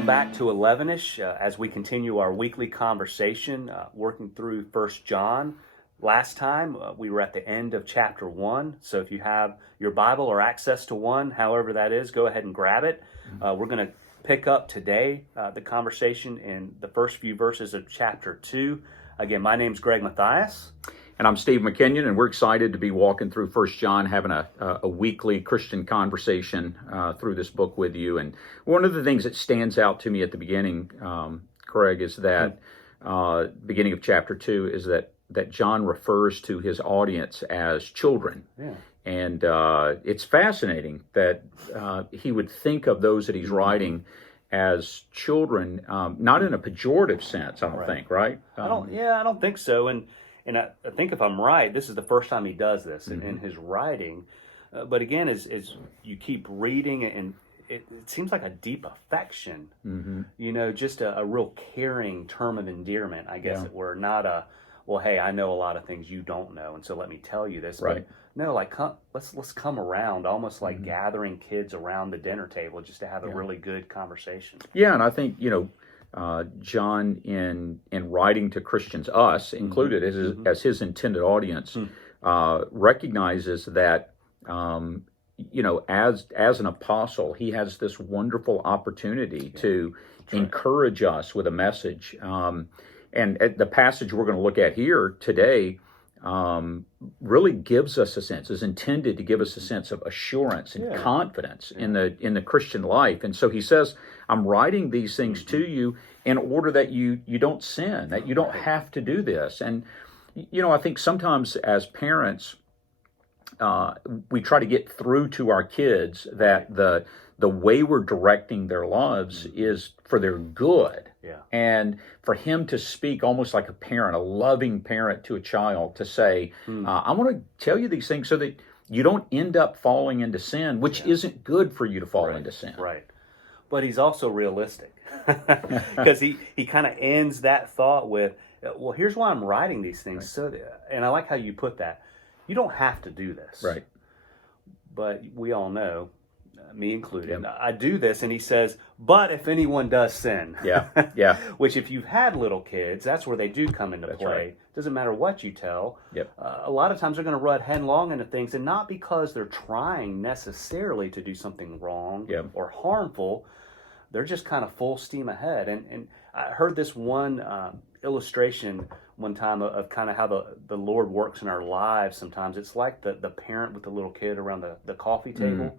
Welcome back to 11ish as we continue our weekly conversation working through 1 John. Last time we were at the end of chapter 1, so if you have your Bible or access to one, however that is, go ahead and grab it. We're going to pick up today the conversation in the first few verses of chapter 2. Again, my name's Greg Mathias. And I'm Steve McKinion, and we're excited to be walking through 1 John, having a weekly Christian conversation through this book with you. And one of the things that stands out to me at the beginning, Craig, is that beginning of chapter 2 is that John refers to his audience as children. Yeah. And it's fascinating that he would think of those that he's writing as children, not in a pejorative sense, I don't think, right? I don't think so. And I think if I'm right, this is the first time he does this in his writing. But again, as you keep reading, and it seems like a deep affection, just a real caring term of endearment, I guess it were. Not a, well, hey, I know a lot of things you don't know, and so let me tell you this. Right. But no, like, let's come around, almost like gathering kids around the dinner table just to have a really good conversation. Yeah, and I think, John, in writing to Christians, us included, as his intended audience, recognizes that, as an apostle, he has this wonderful opportunity to encourage us with a message. And the passage we're going to look at here today really gives us a sense, is intended to give us a sense of assurance and confidence in the Christian life. And so he says, I'm writing these things to you in order that you don't sin, that you don't have to do this. And, I think sometimes as parents, we try to get through to our kids that the way we're directing their lives is for their good. Yeah. And for him to speak almost like a parent, a loving parent to a child, to say, I want to tell you these things so that you don't end up falling into sin, which isn't good for you to fall into sin. Right. But he's also realistic because he kind of ends that thought with, well, here's why I'm writing these things. So, and I like how you put that. You don't have to do this. Right. But we all know, me included, I do this, and he says, but if anyone does sin, which if you've had little kids, that's where they do come into play. Right. Doesn't matter what you tell. Yep. A lot of times they're going to run headlong into things, and not because they're trying necessarily to do something wrong or harmful. They're just kind of full steam ahead. And I heard this one illustration one time of kind of how the Lord works in our lives sometimes. It's like the parent with the little kid around the coffee table.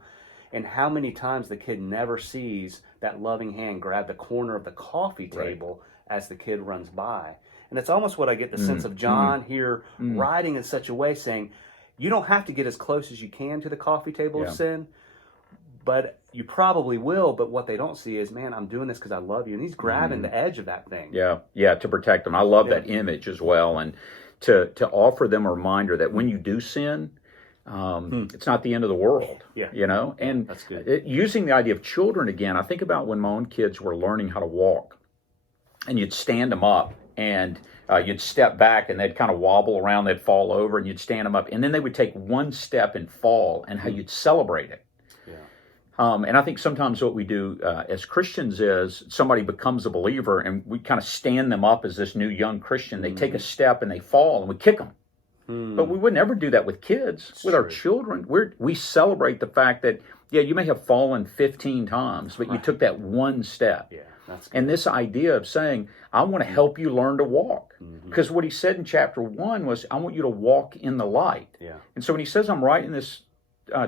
And how many times the kid never sees that loving hand grab the corner of the coffee table as the kid runs by. And that's almost what I get the sense of John here writing in such a way, saying, you don't have to get as close as you can to the coffee table of sin, but you probably will. But what they don't see is, man, I'm doing this because I love you. And he's grabbing the edge of that thing. Yeah, to protect them. I love that image as well. And to offer them a reminder that when you do sin, it's not the end of the world, and that's good. Using the idea of children again, I think about when my own kids were learning how to walk, and you'd stand them up and you'd step back and they'd kind of wobble around, they'd fall over, and you'd stand them up, and then they would take one step and fall, and how you'd celebrate it. And I think sometimes what we do as Christians is somebody becomes a believer and we kind of stand them up as this new young Christian. They take a step and they fall and we kick them. But we would never do that with kids. With our children, we celebrate the fact that, you may have fallen 15 times, but you took that one step. Yeah, that's good. And this idea of saying, I want to help you learn to walk. Because what he said in chapter 1 was, I want you to walk in the light. Yeah. And so when he says, I'm writing this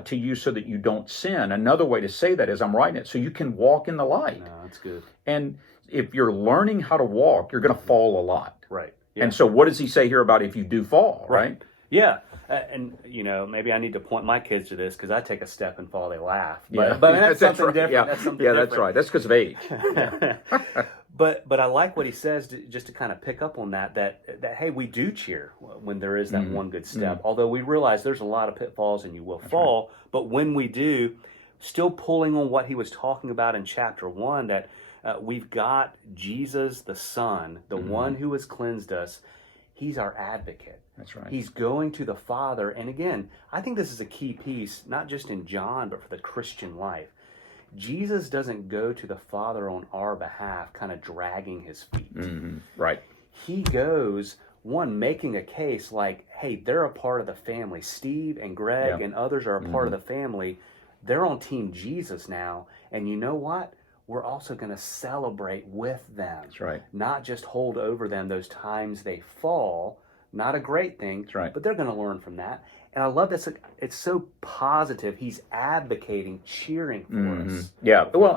to you so that you don't sin, another way to say that is, I'm writing it so you can walk in the light. No, that's good. And if you're learning how to walk, you're going to fall a lot. Right. Yeah. And so what does he say here about if you do fall, right? Yeah. And, maybe I need to point my kids to this because I take a step and fall, they laugh. But that's something different. Yeah, that's something different. That's right. That's because of age. But I like what he says, just to kind of pick up on that hey, we do cheer when there is that one good step. Although we realize there's a lot of pitfalls and you will fall. Right. But when we do, still pulling on what he was talking about in chapter 1, that we've got Jesus, the Son, the one who has cleansed us. He's our advocate. That's right. He's going to the Father. And again, I think this is a key piece, not just in John, but for the Christian life. Jesus doesn't go to the Father on our behalf, kind of dragging his feet. Mm-hmm. Right. He goes, one, making a case like, hey, they're a part of the family. Steve and Greg and others are a part of the family. They're on Team Jesus now. And you know what? We're also going to celebrate with them. That's right. Not just hold over them those times they fall. Not a great thing. That's right. But they're going to learn from that. And I love this. It's so positive. He's advocating, cheering for us. Yeah. Well,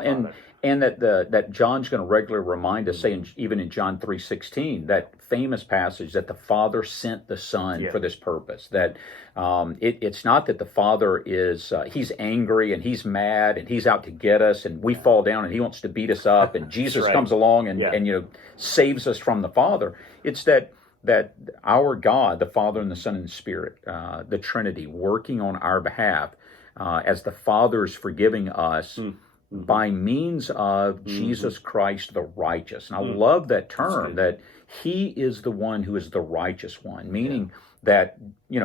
and that John's going to regularly remind us, even in John 3:16, that famous passage that the Father sent the Son for this purpose. That it's not that the Father is he's angry and he's mad and he's out to get us and we fall down and he wants to beat us up and Jesus comes along and saves us from the Father. It's that our God, the Father and the Son and the Spirit, the Trinity, working on our behalf as the Father is forgiving us by means of Jesus Christ the righteous. And I love that term, that he is the one who is the righteous one, meaning that,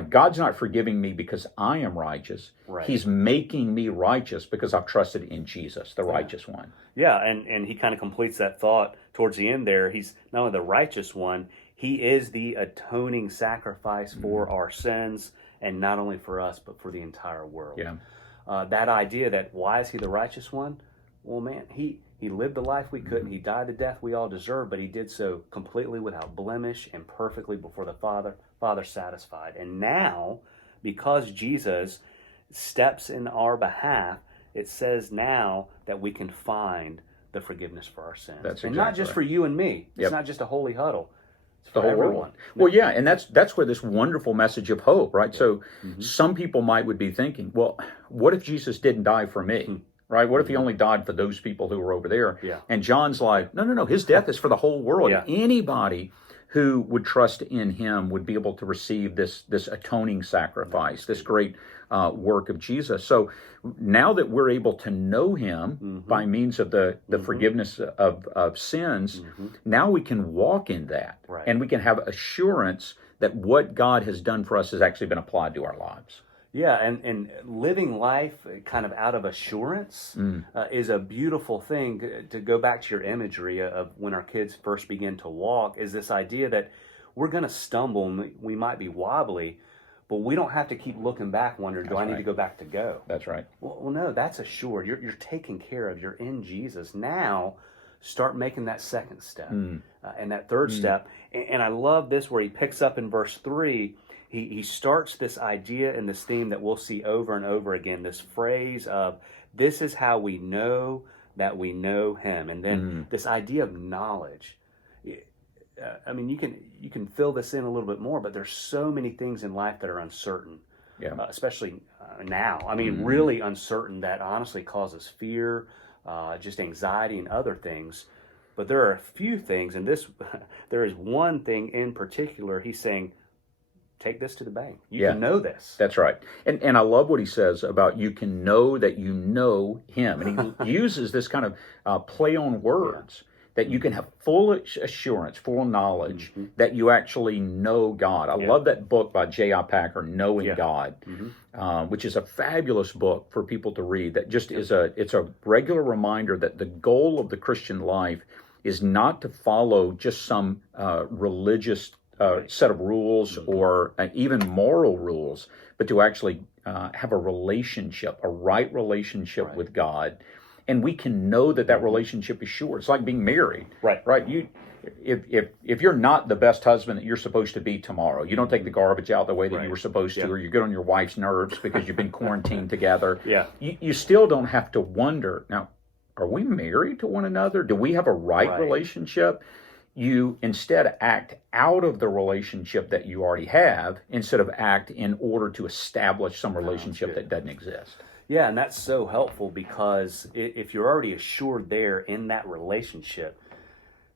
God's not forgiving me because I am righteous. Right. He's making me righteous because I've trusted in Jesus, the righteous one. Yeah, and he kind of completes that thought towards the end there. He's not only the righteous one, he is the atoning sacrifice for our sins, and not only for us, but for the entire world. Yeah. That idea that why is he the righteous one? Well, man, he lived the life we couldn't. He died the death we all deserve, but he did so completely without blemish and perfectly before the Father satisfied. And now, because Jesus steps in our behalf, it says now that we can find the forgiveness for our sins. That's exactly and not just for you and me. It's not just a holy huddle. The whole world. Well, yeah, and that's where this wonderful message of hope, right? So some people would be thinking, well, what if Jesus didn't die for me, right? What if he only died for those people who were over there? Yeah. And John's like, no, his death is for the whole world. Yeah. Anybody who would trust in him would be able to receive this atoning sacrifice, this great work of Jesus. So now that we're able to know him by means of the forgiveness of sins, now we can walk in that. Right. And we can have assurance that what God has done for us has actually been applied to our lives. Yeah, and living life kind of out of assurance is a beautiful thing. To go back to your imagery of when our kids first begin to walk, is this idea that we're going to stumble and we might be wobbly, but we don't have to keep looking back wondering, do I need to go back to go? That's right. Well, no, that's assured. You're taken care of. You're in Jesus. Now, start making that second step and that third step. And I love this where he picks up in verse 3. He starts this idea and this theme that we'll see over and over again, this phrase of, this is how we know that we know him. And then this idea of knowledge. I mean, you can fill this in a little bit more, but there's so many things in life that are uncertain, especially now. I mean, really uncertain, that honestly causes fear, just anxiety and other things. But there are a few things, and there is one thing in particular. He's saying, take this to the bank. You can know this. That's right. And I love what he says about you can know that you know him. And he uses this kind of play on words, that you can have full assurance, full knowledge that you actually know God. I love that book by J.I. Packer, Knowing God, which is a fabulous book for people to read. That just it's a regular reminder that the goal of the Christian life is not to follow just some religious set of rules or even moral rules, but to actually have a relationship, a right relationship with God. And we can know that relationship is sure. It's like being married. Right? If you're not the best husband that you're supposed to be tomorrow, you don't take the garbage out the way that you were supposed to, or you get on your wife's nerves because you've been quarantined together, you still don't have to wonder, now, are we married to one another? Do we have a right relationship? You instead act out of the relationship that you already have instead of act in order to establish some relationship that doesn't exist. Yeah, and that's so helpful, because if you're already assured there in that relationship,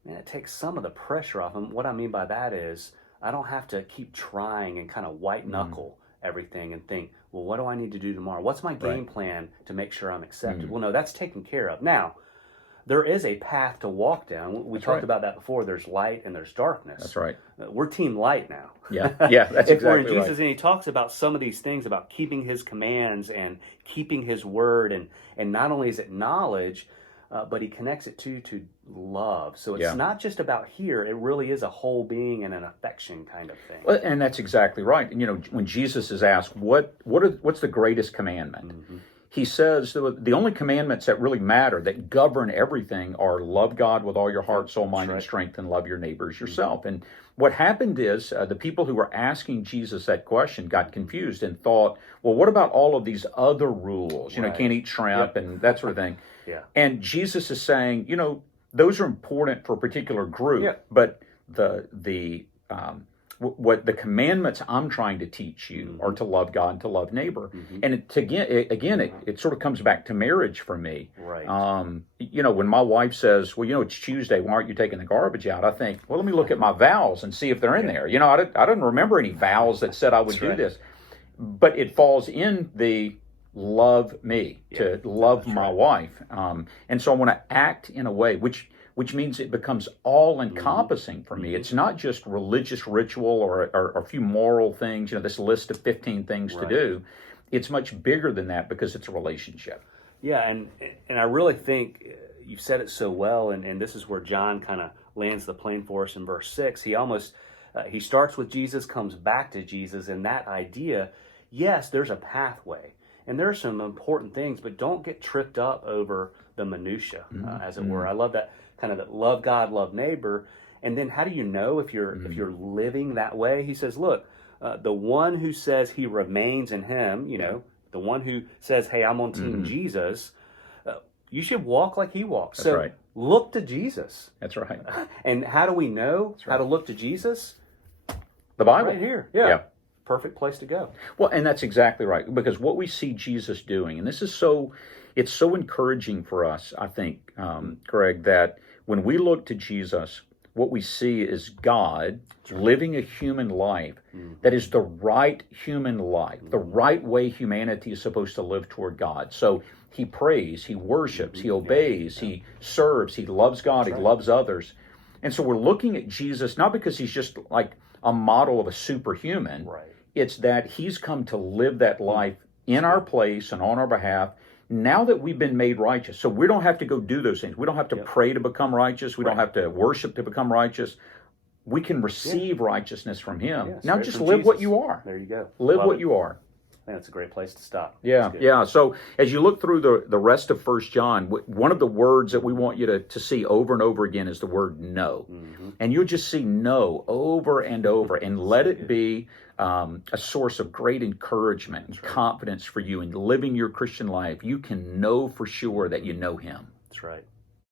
man, it takes some of the pressure off. And what I mean by that is I don't have to keep trying and kind of white knuckle everything and think, well, what do I need to do tomorrow? What's my game plan to make sure I'm accepted? Well, no, that's taken care of. Now, there is a path to walk down. We That's talked right. about that before. There's light and there's darkness. That's right. We're team light now. Yeah, that's If we're in exactly Jesus, right. and he talks about some of these things about keeping his commands and keeping his word, and not only is it knowledge, but he connects it to love. So it's not just about here. It really is a whole being and an affection kind of thing. Well, and that's exactly right. And, when Jesus is asked, what's the greatest commandment? Mm-hmm. He says the only commandments that really matter, that govern everything, are love God with all your heart, soul, mind, and strength, and love your neighbor as yourself. Mm-hmm. And what happened is the people who were asking Jesus that question got confused and thought, well, what about all of these other rules? Right. Can't eat shrimp and that sort of thing. Yeah. And Jesus is saying, those are important for a particular group, but what the commandments I'm trying to teach you are to love God and to love neighbor. Mm-hmm. And it sort of comes back to marriage for me. Right. When my wife says, well, it's Tuesday, why aren't you taking the garbage out? I think, well, let me look at my vows and see if they're in there. I didn't remember any vows that said I would do this, but it falls in the love me, to love my wife. And so I want to act in a way which means it becomes all-encompassing for me. It's not just religious ritual or a few moral things, this list of 15 things to do. It's much bigger than that because it's a relationship. Yeah, and I really think you've said it so well, and this is where John kind of lands the plane for us in verse 6. He starts with Jesus, comes back to Jesus, and that idea, yes, there's a pathway, and there's some important things, but don't get tripped up over the minutia, as it were. I love that kind of that love God, love neighbor. And then how do you know if you're living that way? He says, look, the one who says he remains in him, the one who says, hey, I'm on team Jesus, you should walk like he walks. That's right. Look to Jesus. That's right. And how do we know how to look to Jesus? The Bible. Right here. Yeah. Perfect place to go. Well, and that's exactly right. Because what we see Jesus doing, and it's so encouraging for us, I think, Greg, that when we look to Jesus, what we see is God living a human life that is the right human life, the right way humanity is supposed to live toward God. So he prays, he worships, he obeys, he serves, he loves God, he loves others. And so we're looking at Jesus not because he's just like a model of a superhuman. Right. It's that he's come to live that life in our place and on our behalf. Now that we've been made righteous, so we don't have to go do those things. We don't have to pray to become righteous. We don't have to worship to become righteous. We can receive righteousness from him. Now just live what you are. There you go. Live what you are. I think that's a great place to stop. Yeah. So as you look through the rest of 1 John, one of the words that we want you to see over and over again is the word no. Mm-hmm. And you'll just see no over and over, and let it be a source of great encouragement and confidence for you in living your Christian life. You can know for sure that you know him. That's right.